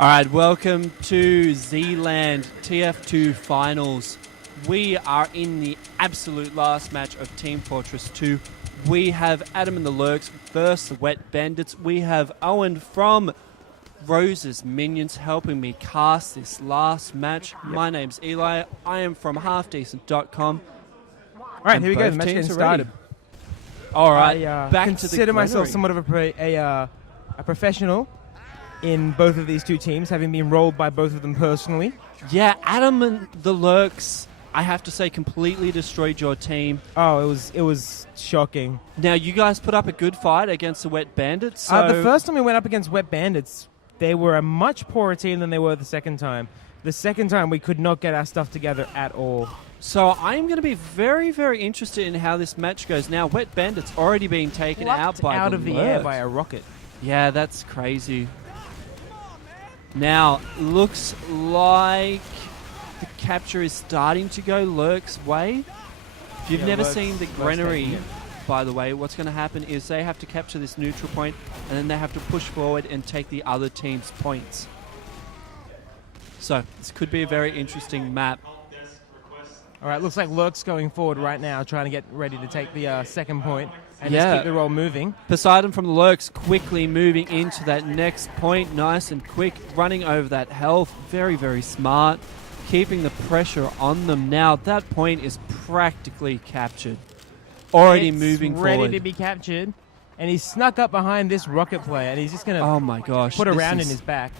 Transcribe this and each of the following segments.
All right, welcome to Zlan TF2 Finals. We are in the absolute last match of Team Fortress 2. We have Adam and the Lurks versus the Wet Bandits. We have Owen from Rose's Minions helping me cast this last match. Yep. My name's Eli. I am from halfdecent.com. All right, here we go. The match getting started. All right, back to the consider myself somewhat of a professional in both of these two teams, having been rolled by both of them personally. Yeah, Adam and the Lurks, I have to say, completely destroyed your team. Oh, it was shocking. Now, you guys put up a good fight against the Wet Bandits. So the first time we went up against Wet Bandits, they were a much poorer team than they were the second time. The second time, we could not get our stuff together at all. So I'm going to be very, very interested in how this match goes. Now, Wet Bandits already being taken out by out of the air by a rocket. Yeah, that's crazy. Now, looks like the capture is starting to go Lurk's way. If you've never seen the granary, by the way, what's going to happen is they have to capture this neutral point, and then they have to push forward and take the other team's points. So, this could be a very interesting map. All right, looks like Lurk's going forward right now, trying to get ready to take the second point and just keep the roll moving. Poseidon from the Lurks quickly moving into that next point, nice and quick, running over that health, very, very smart, keeping the pressure on them. Now, that point is practically captured, already moving forward. Ready to be captured, and he's snuck up behind this rocket player, and he's just going to put a round in his back.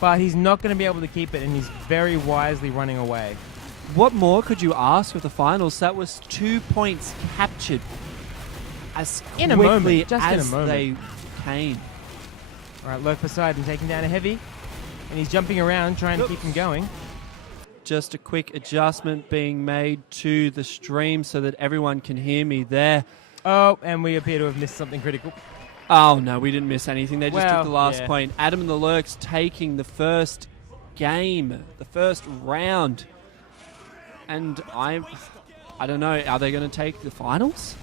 But he's not going to be able to keep it, and he's very wisely running away. What more could you ask with the finals? That was 2 points captured as quickly as they came. All right, Lurk Poseidon taking down a heavy, and he's jumping around trying to keep him going. Just a quick adjustment being made to the stream so that everyone can hear me there. Oh, and we appear to have missed something critical. Oh, no, we didn't miss anything. They just took the last point. Adam and the Lurks taking the first game, the first round. And I don't know, are they going to take the finals?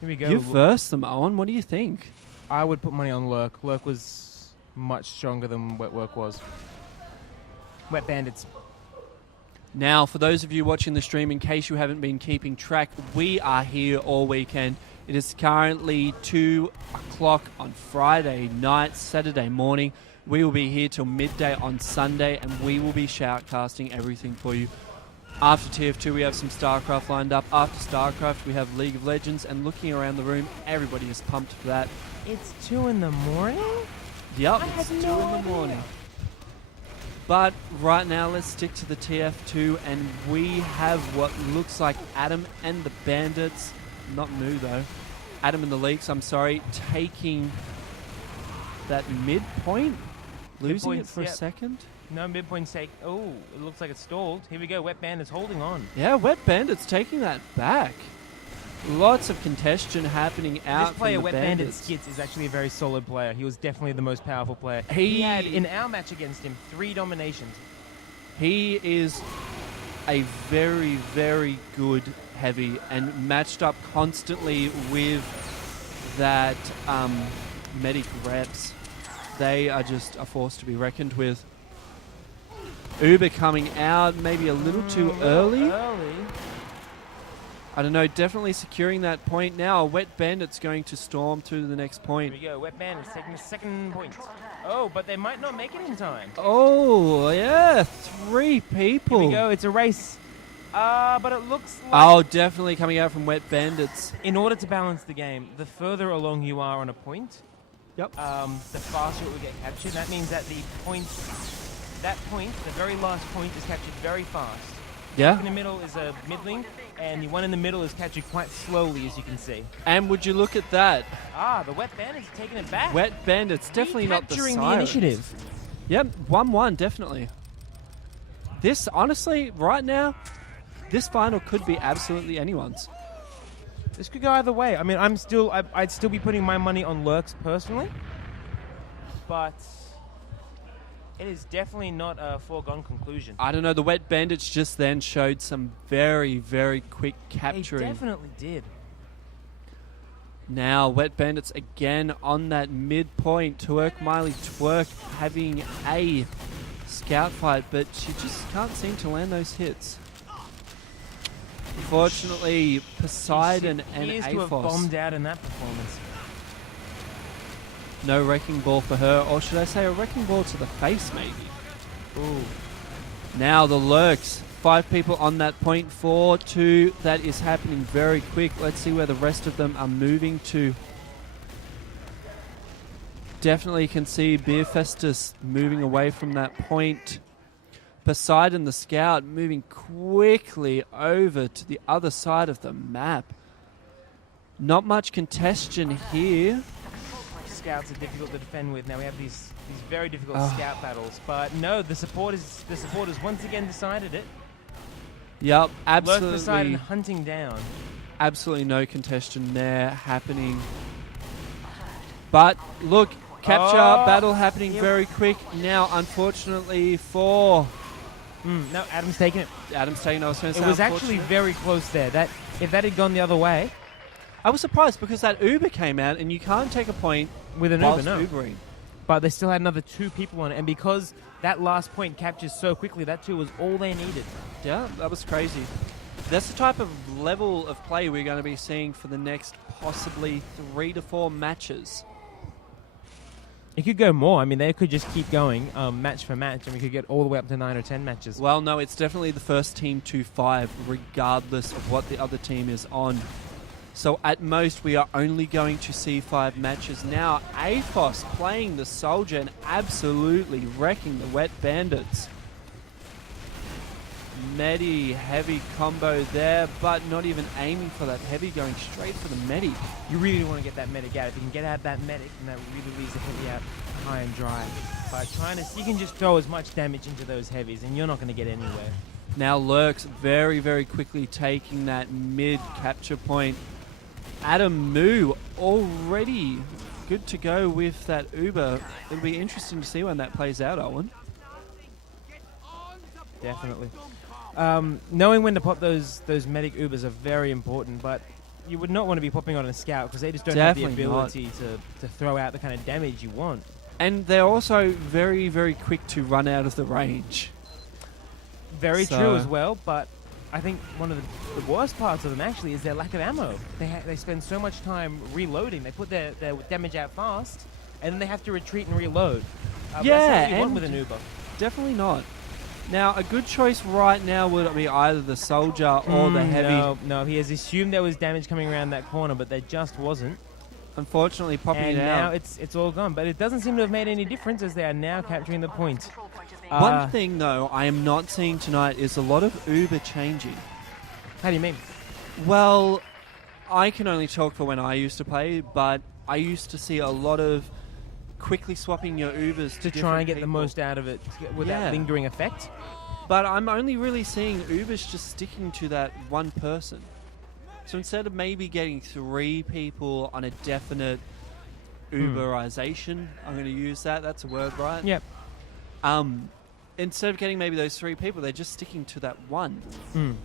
Here we go. You versed them, Owen. What do you think? I would put money on Lurk. Lurk was much stronger than Wet Work was. Wet Bandits. Now, for those of you watching the stream, in case you haven't been keeping track, we are here all weekend. It is currently 2 o'clock on Friday night, Saturday morning. We will be here till midday on Sunday, and we will be shoutcasting everything for you. After TF2, we have some StarCraft lined up. After StarCraft, we have League of Legends, and looking around the room, everybody is pumped for that. It's 2 in the morning? Yep, it's 2 in the morning. But right now, let's stick to the TF2, and we have what looks like Adam and the Bandits, not Moo though, Adam and the Leaks, I'm sorry, taking that midpoint, losing it for a second. No, midpoint take. Oh, it looks like it's stalled. Here we go, Wet Bandits holding on. Yeah, Wet Bandits taking that back. Lots of contention happening out this player, from the Wet Bandits. Skits, is actually a very solid player. He was definitely the most powerful player. He had, in our match against him, 3 dominations. He is a very, very good heavy and matched up constantly with that medic reps. They are just a force to be reckoned with. Uber coming out maybe a little too early. I don't know, definitely securing that point now. Wet Bandits going to storm to the next point. Here we go, Wet Bandits taking the second point. Oh, but they might not make it in time. Oh, yeah, 3 people. Here we go, it's a race. But it looks like... Oh, definitely coming out from Wet Bandits. In order to balance the game, the further along you are on a point, the faster it will get captured. That means that the very last point, is captured very fast. Yeah. In the middle is a middling, and the one in the middle is captured quite slowly, as you can see. And would you look at that? The Wet Bandits are taking it back. Wet Bandits, definitely not the capturing Sirens. the initiative. Yep, 1-1, definitely. This, honestly, right now, this final could be absolutely anyone's. This could go either way. I mean, I'd still be putting my money on Lurks personally, but it is definitely not a foregone conclusion. I don't know. The Wet Bandits just then showed some very, very quick capturing. They definitely did. Now, Wet Bandits again on that midpoint. Twerk Miley Twerk having a scout fight, but she just can't seem to land those hits. Unfortunately, Poseidon and He appears to have AFOS. bombed out in that performance. No wrecking ball for her, or should I say a wrecking ball to the face, maybe. Ooh. Now the Lurks. 5 people on that point. 4-2. That is happening very quick. Let's see where the rest of them are moving to. Definitely can see Beer Festus moving away from that point. Poseidon, the scout, moving quickly over to the other side of the map. Not much congestion here. Scouts are difficult to defend with. Now we have these very difficult scout battles, but no, the supporters once again decided it. Yep, Poseidon absolutely. hunting down. Absolutely no congestion there happening. But look, capture battle happening very quick now. Unfortunately for No, Adam's taking it. Adam's taking it. I was going to say It was actually unfortunate. very close there. That if that had gone the other way I was surprised because that Uber came out and you can't take a point with an Uber, whilst no. Ubering. But they still had another 2 people on it, and because that last point captures so quickly, that 2 was all they needed. Yeah, that was crazy. That's the type of level of play we're going to be seeing for the next possibly 3 to 4 matches. It could go more. I mean, they could just keep going match for match, and we could get all the way up to 9 or 10 matches. Well, no, it's definitely the first team to 5, regardless of what the other team is on. So at most, we are only going to see 5 matches. Now, AFOS playing the soldier and absolutely wrecking the Wet Bandits. Medi, heavy combo there, but not even aiming for that heavy, going straight for the Medi. You really want to get that medic out. If you can get out that medic, then that really leaves the heavy out high and dry. By trying to, you can just throw as much damage into those heavies, and you're not going to get anywhere. Now Lurks very, very quickly taking that mid capture point. Adam Moo already good to go with that Uber. It'll be interesting to see when that plays out, Owen. Definitely. Knowing when to pop those medic Ubers are very important, but you would not want to be popping on a scout because they just don't have the Definitely ability to throw out the kind of damage you want. And they're also very, very quick to run out of the range. Very So- true as well, but I think one of the worst parts of them actually is their lack of ammo. They spend so much time reloading. They put their damage out fast, and then they have to retreat and reload. But Yeah, that's not what you want and- with an Uber. Definitely not. Now, a good choice right now would be either the soldier or the heavy. No, he has assumed there was damage coming around that corner, but there just wasn't. Unfortunately, popping And it now out. it's all gone. But it doesn't seem to have made any difference as they are now capturing the point. One thing, though, I am not seeing tonight is a lot of Uber changing. How do you mean? Well, I can only talk for when I used to play, but I used to see a lot of quickly swapping your Ubers To try different and get the people. most out of it with that Yeah. lingering effect. But I'm only really seeing Ubers just sticking to that one person. So instead of maybe getting 3 people on a definite Uberization, I'm going to use that. That's a word, right? Yep. Instead of getting maybe those 3 people, they're just sticking to that one. Mm.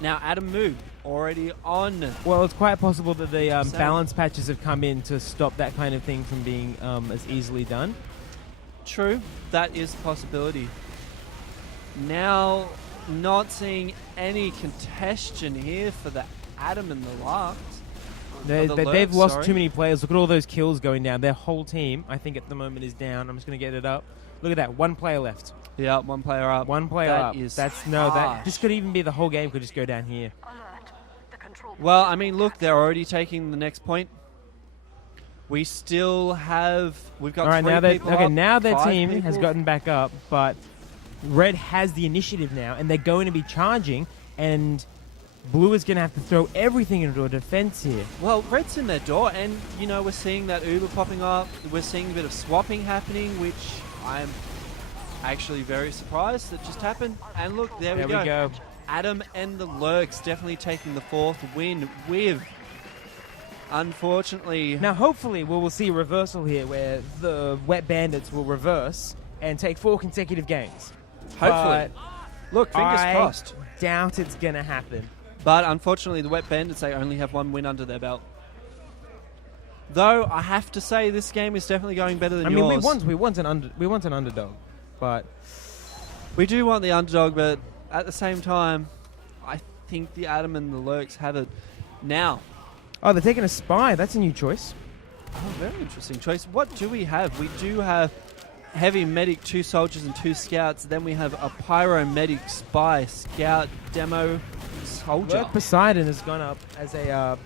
Now, Adam Moo already on. Well, it's quite possible that the Same. balance patches have come in to stop that kind of thing from being as easily done. True, that is a possibility. Now, not seeing any congestion here for the Adam and the Larks. They've Lurks, lost sorry. too many players. Look at all those kills going down. Their whole team, I think, at the moment is down. I'm just going to get it up. Look at that. 1 player left. Yeah, 1 player up. 1 player That up. is This harsh. could even be the whole game. Could just go down here. Well, I mean, look, they're already taking the next point. We've got All right, 3 now people up, now their 5 team has people. gotten back up, but Red has the initiative now, and they're going to be charging, and Blue is going to have to throw everything into a defense here. Well, Red's in their door, and, you know, we're seeing that Uber popping up. We're seeing a bit of swapping happening, which I'm actually very surprised that just happened. And look, there we go. Adam and the Lurks definitely taking the 4th win with, unfortunately... Now, hopefully, we will see a reversal here where the Wet Bandits will reverse and take 4 consecutive games. Hopefully. Look, fingers I crossed. doubt it's going to happen. But unfortunately, the Wet Bandits, they only have 1 win under their belt. Though I have to say, this game is definitely going better than I yours. mean, we want an underdog, but We do want the underdog, but at the same time, I think the Adam and the Lurks have it. Now, they're taking a spy. That's a new choice. very interesting choice. What do we have? We do have heavy medic, 2 soldiers and 2 scouts. Then we have a pyro medic, spy, scout, demo, soldier. Lurk Poseidon has gone up as a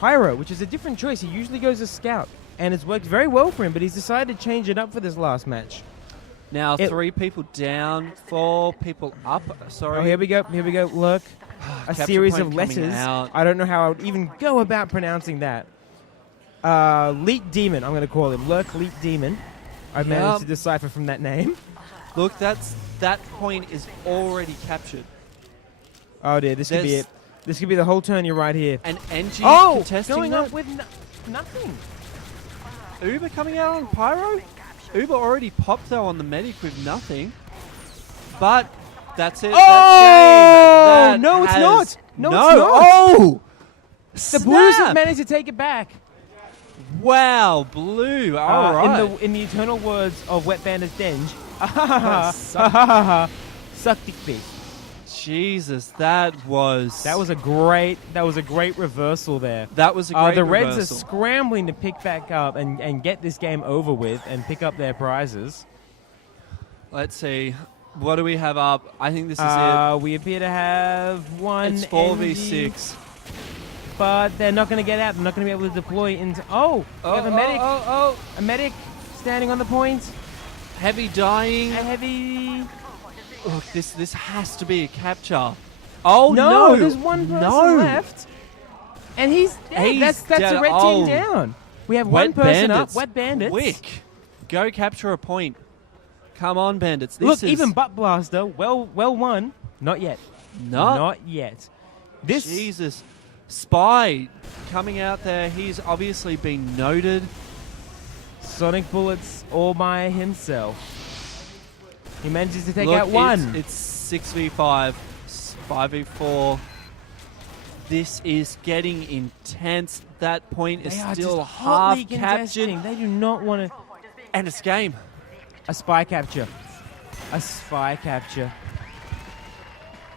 pyro, which is a different choice. He usually goes as scout, and it's worked very well for him. But he's decided to change it up for this last match. Now 3 people down, 4 people up. Sorry. Oh, here we go. Lurk. A Capture series point of coming letters. out. I don't know how I would even go about pronouncing that. Leet Demon, I'm going to call him. Lurk Leet Demon. I've managed to decipher from that name. Look, that point is already captured. Oh dear, this could be it. This could be the whole turn. You're right here. And NG contesting going that? up with nothing. Uber coming out on pyro? Uber already popped though on the medic with nothing. But that's it. Oh! That No, it's has- not. No, No. it's not. Oh! The Blues have Snap! managed to take it back. Wow, blue. All right. In the eternal words of Wet Bandit Denge, Suck. suck dick beat. Jesus, that was That was a great reversal there. that was a great The Reds reversal. are scrambling to pick back up and get this game over with and pick up their prizes. Let's see. What do we have up? I think this is it. We appear to have one. It's NG, 4v6. but they're not going to get out. They're not going to be able to deploy into. We have a medic. A medic standing on the point. Heavy dying. A heavy. Look, this has to be a capture. Oh No, no! there's one person No. left, and he's dead. He's That's dead. a red Oh. team down. We have Wet one person bandits. up. Wet bandits. Quick, go capture a point. Come on, bandits. This Look, is even Butt Blaster, well won. Not yet. Not yet. This Jesus. Spy coming out there. He's obviously been noted. Sonic Bullets all by himself. He manages to take Look, out one. It's 6v5, 5v4. This is getting intense. That point is They are still just half hotly captured. contesting. They do not want to. And it's game. A spy capture. A spy capture.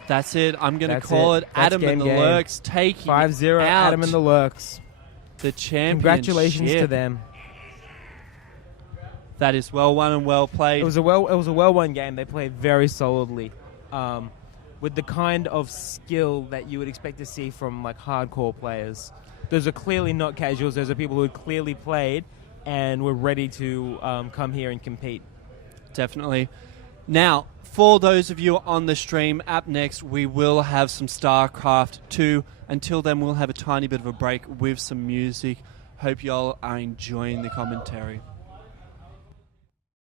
That's it. I'm going to That's call it. it. That's Adam and the game. Lurks taking 5-0. out Adam and the Lurks. the championship. Congratulations to them. That is well won and well played. It was a well won game. They played very solidly, with the kind of skill that you would expect to see from like hardcore players. Those are clearly not casuals. Those are people who had clearly played and were ready to come here and compete. Definitely. Now, for those of you on the stream, up next we will have some StarCraft 2. Until then, we'll have a tiny bit of a break with some music. Hope y'all are enjoying the commentary.